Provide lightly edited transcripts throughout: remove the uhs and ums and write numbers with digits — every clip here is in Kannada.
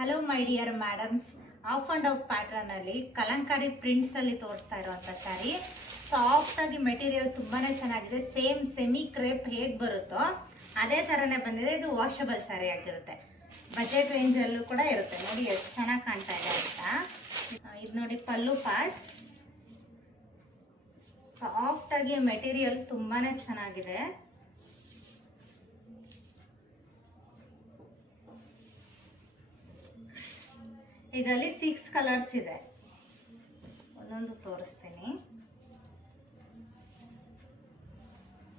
Hello my dear madams, off and off pattern ಅಲ್ಲಿ ಕಲಂಕಾರಿ ಪ್ರಿಂಟ್ಸ್ ಅಲ್ಲಿ ತೋರಿಸ್ತಾ ಇರುವಂತ ಸ್ಯಾರಿ. ಸಾಫ್ಟ್ ಆಗಿ ಮೆಟೀರಿಯಲ್ ತುಂಬಾನೇ ಚೆನ್ನಾಗಿದೆ. ಸೇಮ್ ಸೆಮಿ ಕ್ರೇಪ್ ಹೇಗ್ ಬರುತ್ತೋ ಅದೇ ತರನೇ ಬಂದಿದೆ. ಇದು ವಾಷಬಲ್ ಸ್ಯಾರಿ ಆಗಿರುತ್ತೆ. ಬಜೆಟ್ ರೇಂಜ್ ಅಲ್ಲೂ ಕೂಡ ಇರುತ್ತೆ. ನೋಡಿ ಎಷ್ಟು ಚೆನ್ನಾಗಿ ಕಾಣ್ತಾ ಇದೆ ಅಂತ. ಇದು ನೋಡಿ ಪಲ್ಲು ಪಾರ್ಟ್. ಸಾಫ್ಟ್ ಆಗಿ ಮೆಟೀರಿಯಲ್ ತುಂಬಾನೇ ಚೆನ್ನಾಗಿದೆ. ಇದರಲ್ಲಿ 6 ಕಲರ್ಸ್ ಇದೆ. ಒಂದೊಂದು ತೋರಿಸ್ತೀನಿ.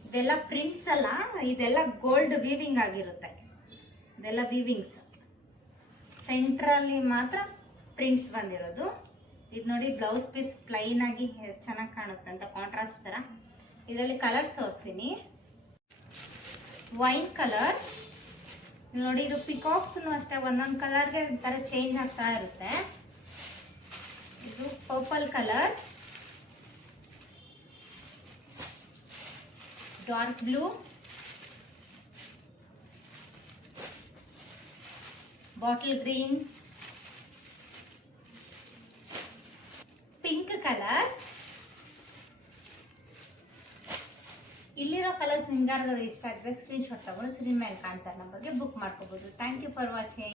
ಇದೆಲ್ಲ ಪ್ರಿಂಟ್ಸ್ ಅಲ್ಲ, ಇದೆಲ್ಲ ಗೋಲ್ಡ್ ವೀವಿಂಗ್ ಆಗಿರುತ್ತೆ. ಇದೆಲ್ಲ ವೀವಿಂಗ್ಸ್. ಸೆಂಟ್ರಲ್ಲಿ ಮಾತ್ರ ಪ್ರಿಂಟ್ಸ್ ಬಂದಿರೋದು. ಇದು ನೋಡಿ ಬ್ಲೌಸ್ ಪೀಸ್ ಪ್ಲೈನ್ ಆಗಿ ಎಷ್ಟು ಚೆನ್ನಾಗಿ ಕಾಣುತ್ತೆ ಅಂತ, ಕಾಂಟ್ರಾಸ್ಟ್ ತರ. ಇದರಲ್ಲಿ ಕಲರ್ಸ್ ತೋರಿಸ್ತೀನಿ. ವೈನ್ ಕಲರ್ ನೋಡಿ, ಇದು ಪಿಕಾಕ್ಸ್ ಅಷ್ಟೇ, ಒಂದೊಂದು ಕಲರ್ಗೆ ತರ ಚೇಂಜ್ ಆಗ್ತಾ ಇರುತ್ತೆ. ಇದು purple colour, dark blue, bottle green, pink colour. ಇಲ್ಲಿರೋ ಕಲರ್ಸ್ ನಿಮ್ಗಾರು ಇಷ್ಟ ಆಗಿದ್ರೆ ಸ್ಕ್ರೀನ್ ಶಾಟ್ ತಗೊಂಡು ಸ್ಕ್ರೀನ್ ಮೇಲೆ ಕಾಣ್ತಾ ನಂಬರ್ಗೆ ಬುಕ್ ಮಾಡ್ಕೋಬಹುದು. Thank you for watching.